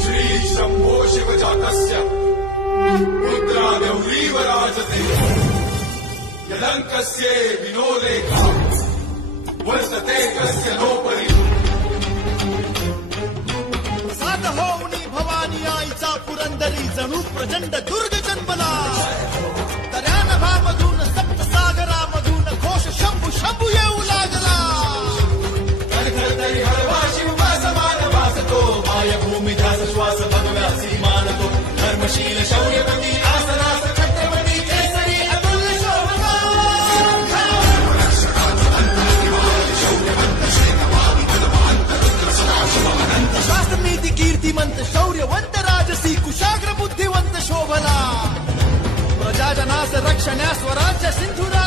श्री शंभो शिवजातस्य रुद्रा गौरीव राजते यदंकस्य विनोलेखा वर्तते कस्य नोपरि सात होऊनी भवानी आईचा पुरंदरी जणू प्रचंड दुर्ग जन्मला तऱ्यानभामधून सप्त सागरामधून घोष शंभू शंभू येऊ लागला तरी हळवा शिवबा समान वासतो मायभूमी ध्यास श्वास भगव्या सीमानतो धर्मशील शौर्यवती आसनास छत्रपती केसरी अतुल्य शोभा शास्त्र नीती कीर्तिमंत शौर्यवंत राजसी कुशाग्र बुद्धिवंत शोभला प्रजाजनास रक्षण्या स्वराज्य सिंधुरा